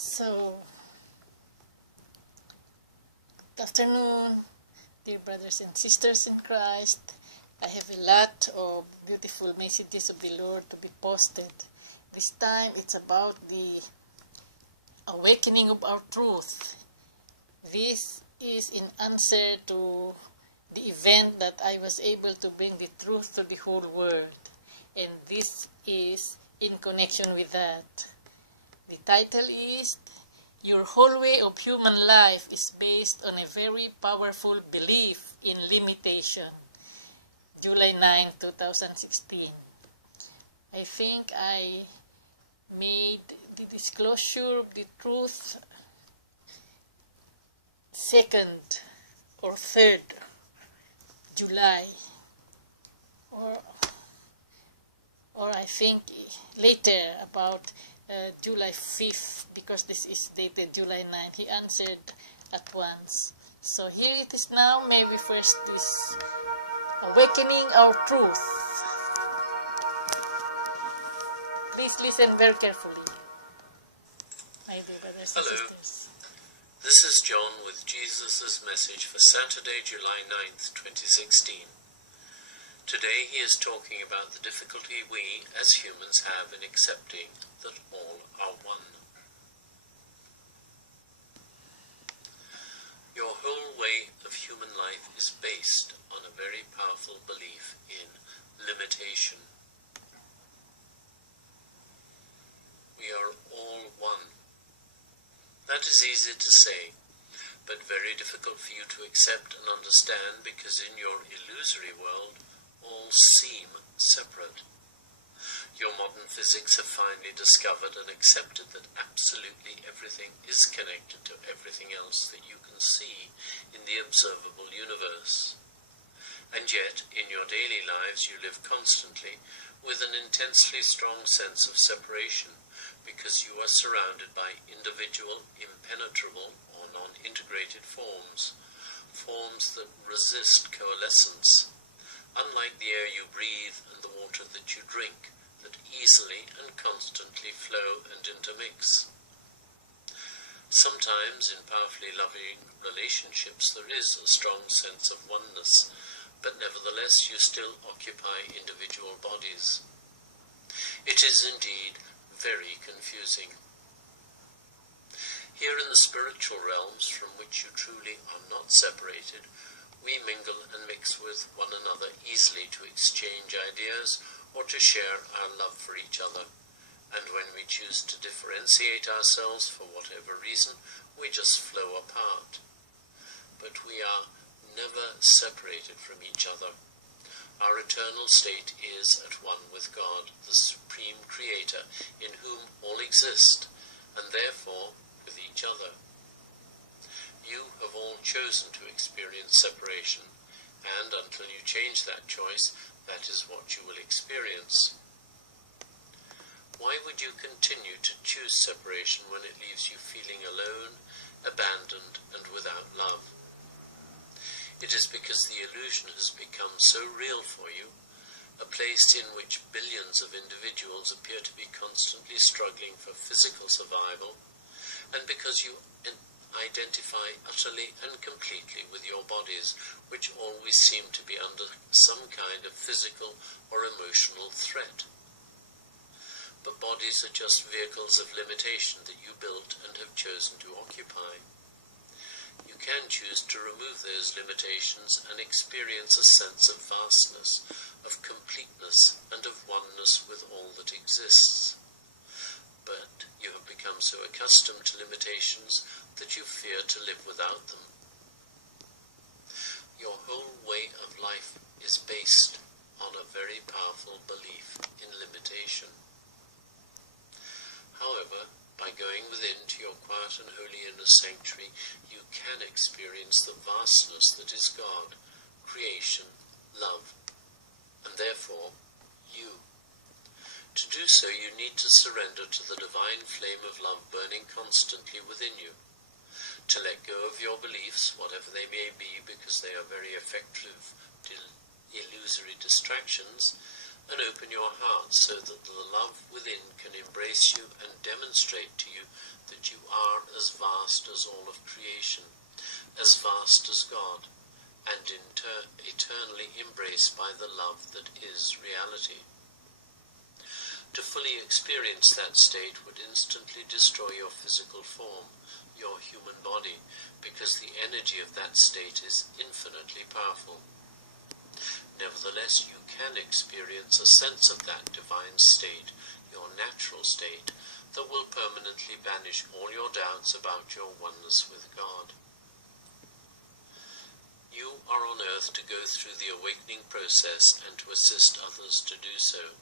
So, good afternoon, dear brothers and sisters in Christ. I have a lot of beautiful messages of the Lord to be posted. This time it's about the awakening of our truth. This is in answer to the event that I was able to bring the truth to the whole world. And this is in connection with that. The title is, Your Whole Way of Human Life is Based on a Very Powerful Belief in Limitation. July 9, 2016. I think I made the disclosure of the truth 2nd or 3rd July, or I think later, about July 5th, because this is dated July 9th. He answered at once. So here it is now. May we first is awakening our truth. Please listen very carefully, my dear brothers and Hello. sisters. This is John with Jesus' message for Saturday, July 9th, 2016. Today he is talking about the difficulty we, as humans, have in accepting that all are one. Your whole way of human life is based on a very powerful belief in limitation. We are all one. That is easy to say, but very difficult for you to accept and understand, because in your illusory world, all seem separate. Your modern physics have finally discovered and accepted that absolutely everything is connected to everything else that you can see in the observable universe. And yet, in your daily lives, you live constantly with an intensely strong sense of separation, because you are surrounded by individual, impenetrable, or non-integrated forms that resist coalescence. Unlike the air you breathe and the water that you drink, that easily and constantly flow and intermix. Sometimes in powerfully loving relationships there is a strong sense of oneness, but nevertheless you still occupy individual bodies. It is indeed very confusing. Here in the spiritual realms, from which you truly are not separated, we mingle and mix with one another easily to exchange ideas or to share our love for each other. And when we choose to differentiate ourselves for whatever reason, we just flow apart. But we are never separated from each other. Our eternal state is at one with God, the Supreme Creator, in whom all exist, and therefore with each other. You have all chosen to experience separation, and until you change that choice, that is what you will experience. Why would you continue to choose separation when it leaves you feeling alone, abandoned, and without love? It is because the illusion has become so real for you, a place in which billions of individuals appear to be constantly struggling for physical survival, and because you identify utterly and completely with your bodies, which always seem to be under some kind of physical or emotional threat. But bodies are just vehicles of limitation that you built and have chosen to occupy. You can choose to remove those limitations and experience a sense of vastness, of completeness, and of oneness with all that exists. But you have become so accustomed to limitations that you fear to live without them. Your whole way of life is based on a very powerful belief in limitation. However, by going within to your quiet and holy inner sanctuary, you can experience the vastness that is God, creation, love, and therefore you. To do so, you need to surrender to the divine flame of love burning constantly within you, to let go of your beliefs, whatever they may be, because they are very effective illusory distractions, and open your heart so that the love within can embrace you and demonstrate to you that you are as vast as all of creation, as vast as God, and eternally embraced by the love that is reality. To fully experience that state would instantly destroy your physical form, your human body, because the energy of that state is infinitely powerful. Nevertheless, you can experience a sense of that divine state, your natural state, that will permanently banish all your doubts about your oneness with God. You are on earth to go through the awakening process and to assist others to do so.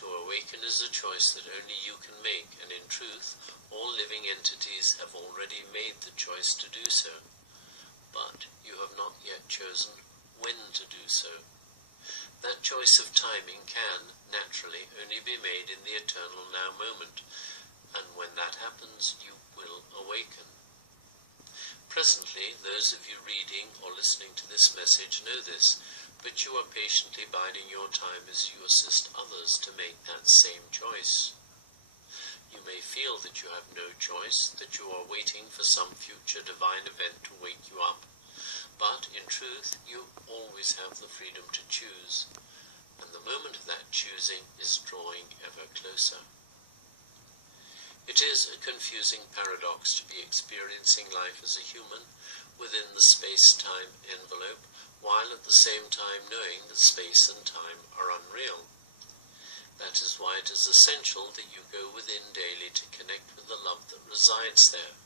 To awaken is a choice that only you can make, and in truth, all living entities have already made the choice to do so. But you have not yet chosen when to do so. That choice of timing can, naturally, only be made in the eternal now moment, and when that happens, you will awaken. Presently, those of you reading or listening to this message know this, but you are patiently biding your time as you assist others to make that same choice. You may feel that you have no choice, that you are waiting for some future divine event to wake you up, but in truth you always have the freedom to choose, and the moment of that choosing is drawing ever closer. It is a confusing paradox to be experiencing life as a human within the space-time envelope, while at the same time knowing that space and time are unreal. That is why it is essential that you go within daily to connect with the love that resides there.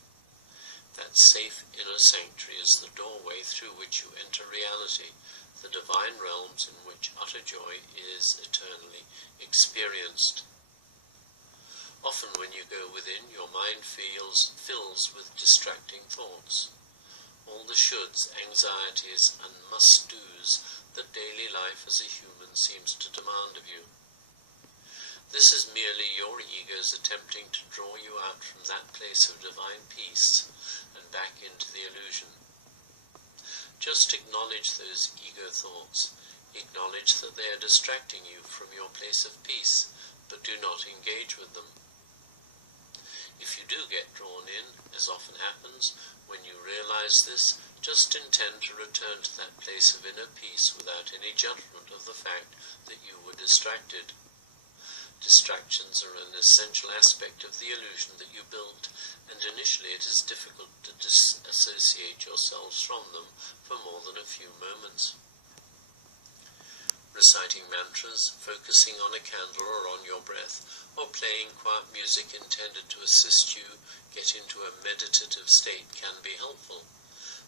That safe inner sanctuary is the doorway through which you enter reality, the divine realms in which utter joy is eternally experienced. Often when you go within, your mind fills with distracting thoughts. All the shoulds, anxieties, and must-dos that daily life as a human seems to demand of you. This is merely your egos attempting to draw you out from that place of divine peace and back into the illusion. Just acknowledge those ego thoughts. Acknowledge that they are distracting you from your place of peace, but do not engage with them. If you do get drawn in, as often happens, when you realize this, just intend to return to that place of inner peace without any judgment of the fact that you were distracted. Distractions are an essential aspect of the illusion that you built, and initially it is difficult to disassociate yourselves from them for more than a few moments. Reciting mantras, focusing on a candle or on your breath, or playing quiet music intended to assist you get into a meditative state can be helpful,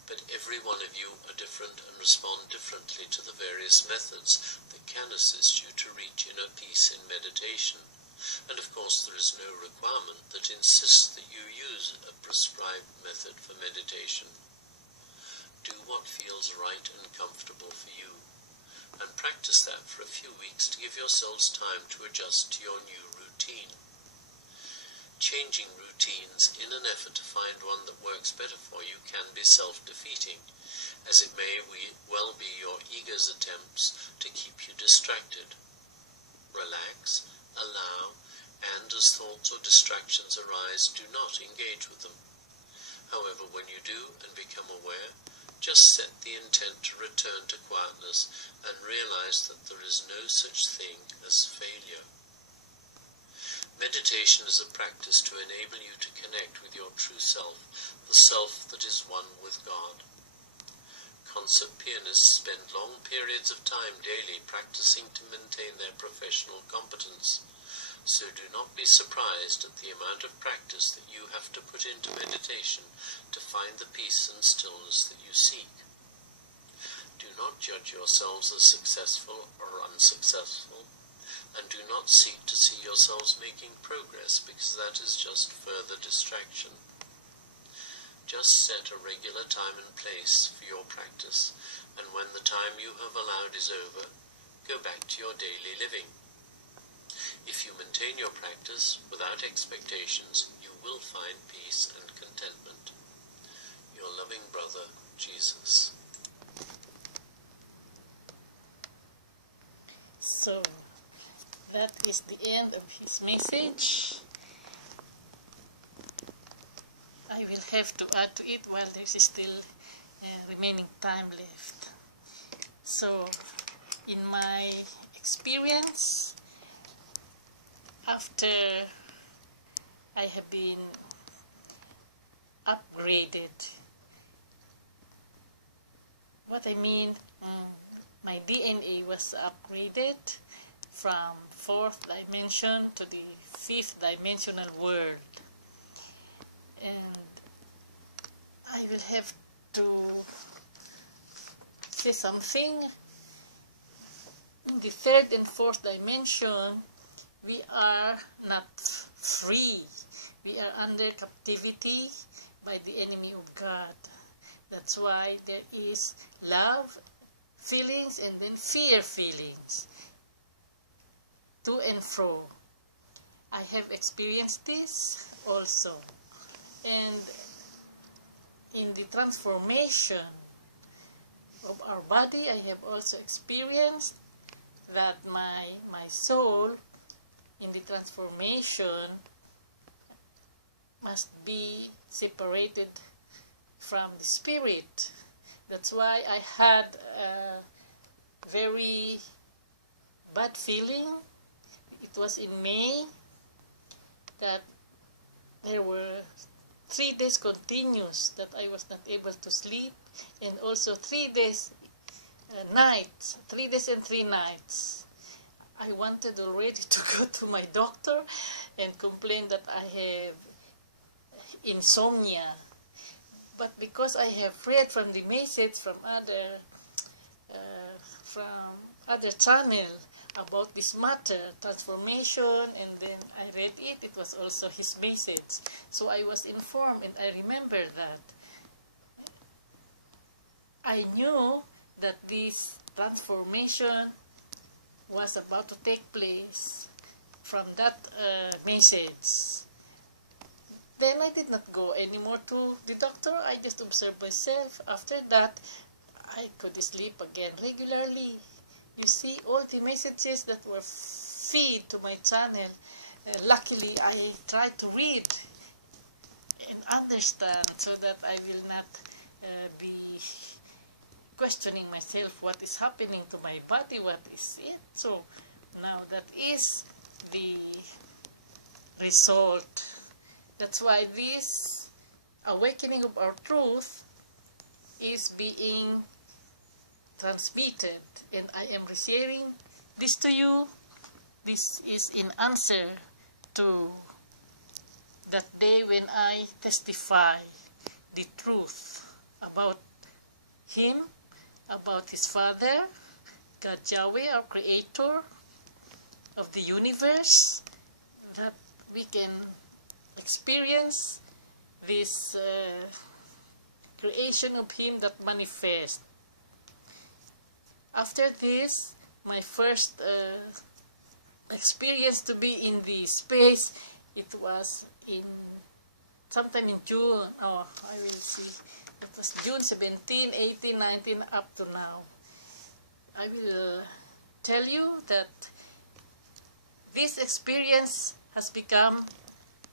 but every one of you are different and respond differently to the various methods that can assist you to reach inner peace in meditation, and of course there is no requirement that insists that you use a prescribed method for meditation. Do what feels right and comfortable for you, and practice that for a few weeks to give yourselves time to adjust to your new routine. Changing routines in an effort to find one that works better for you can be self-defeating, as it may well be your ego's attempts to keep you distracted. Relax, allow, and as thoughts or distractions arise, do not engage with them. However, when you do and become aware, just set the intent to return to quietness and realize that there is no such thing as failure. Meditation is a practice to enable you to connect with your true self, the self that is one with God. Concert pianists spend long periods of time daily practicing to maintain their professional competence, so do not be surprised at the amount of practice that you have to put into meditation to find the peace and stillness that you seek. Do not judge yourselves as successful or unsuccessful, and do not seek to see yourselves making progress, because that is just further distraction. Just set a regular time and place for your practice, and when the time you have allowed is over, go back to your daily living. If you maintain your practice without expectations, you will find peace and contentment. Your loving brother, Jesus. So, that is the end of his message. have to add to it while there's still remaining time left. So, in my experience, after I have been upgraded, what I mean, my DNA was upgraded from 4th dimension to the 5th dimensional world. And I will have to say something. In the 3rd and 4th dimension, we are not free. We are under captivity by the enemy of God. That's why there is love feelings and then fear feelings, to and fro. I have experienced this also. And in the transformation of our body, I have also experienced that my soul in the transformation must be separated from the spirit. That's why I had a very bad feeling. It was in May that there were 3 days continuous that I was not able to sleep, and also 3 days nights, 3 days and 3 nights. I wanted already to go to my doctor and complain that I have insomnia. But because I have read from the message from other channel about this matter, transformation, and then I read it, it was also his message. So I was informed, and I remember that. I knew that this transformation was about to take place from that message. Then I did not go anymore to the doctor. I just observed myself. After that, I could sleep again regularly. You see, all the messages that were feed to my channel, luckily I tried to read and understand so that I will not be questioning myself what is happening to my body, what is it. So now that is the result. That's why this awakening of our truth is being transmitted, and I am sharing this to you. This is in answer to that day when I testify the truth about him, about his Father, God Yahweh, our Creator of the universe, that we can experience this creation of him that manifests. After this, my first experience to be in the space, it was in sometime in June, I will see, it was June 17, 18, 19, up to now. I will tell you that this experience has become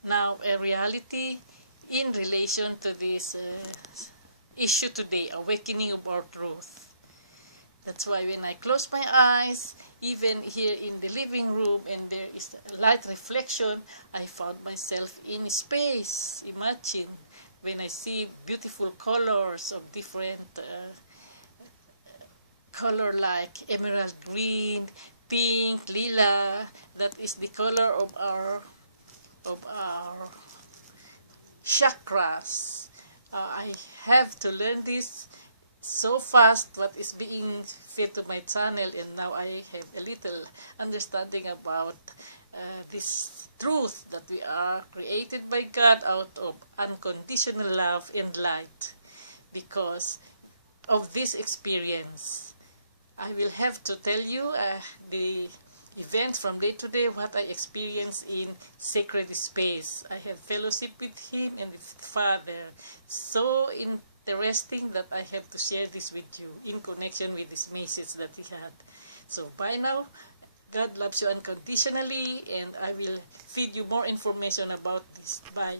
now a reality in relation to this issue today, awakening of our truth. That's why when I close my eyes, even here in the living room, and there is a light reflection, I found myself in space. Imagine when I see beautiful colors of different color like emerald green, pink, lila. That is the color of our chakras. I have to learn this so fast, what is being fed to my channel, and now I have a little understanding about this truth that we are created by God out of unconditional love and light. Because of this experience, I will have to tell you the events from day to day, what I experience in sacred space. I have fellowship with him and with Father. So interesting that I have to share this with you in connection with this message that he had. So by now, God loves you unconditionally, and I will feed you more information about this. Bye.